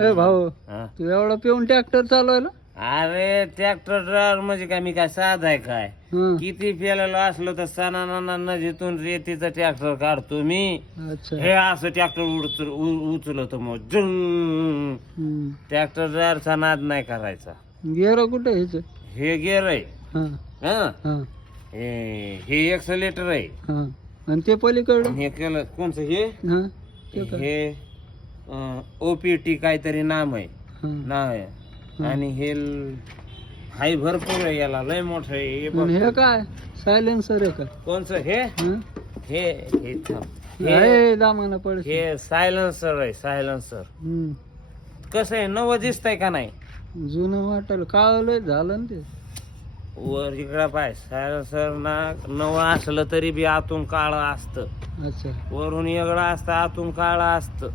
ए भाऊ, हा. तू एवढा पिऊन ट्रॅक्टर चालवायला? अरे ट्रॅक्टर ड्रायव्हर म्हणजे काय मी काय साध आहे काय हं. किती पेलेलो असलो तर सणाना नदीतून रेतीचा ट्रॅक्टर काढतो मी. अच्छा. हे असं ट्रॅक्टर उचलतो मग जंग. हं. ट्रॅक्टर ड्रायव्हरचा नाद नाही करायचा. गेअर कुठे ह्याच? हे गेअर आहे. हा हं? हा हे एक्सलेटर आहे. हा. आणि ते पलीकडे? हे केलं कोणचं हे हा ते काय? हे ओपीटी काहीतरी नाम आहे हा. नाव आहे. आणि हे हाय भरपूर आहे याला लय मोठं आहे हे आणि हे बघ. काय सायलेन्सर आहे का? कोणचं हे हं? हे हे थांब. हे आहे दामाना पड. हे सायलेन्सर आहे सायलेन्सर. कसं आहे नवं दिसतंय का नाही जुनं वाटलं काळ लय झालं ना ते. वर इकडं पाय सायलेन्सर ना नवं असलं तरी बी आतून काळं असतं. अच्छा. वरून वेगळं असतं आतून काळं असतं.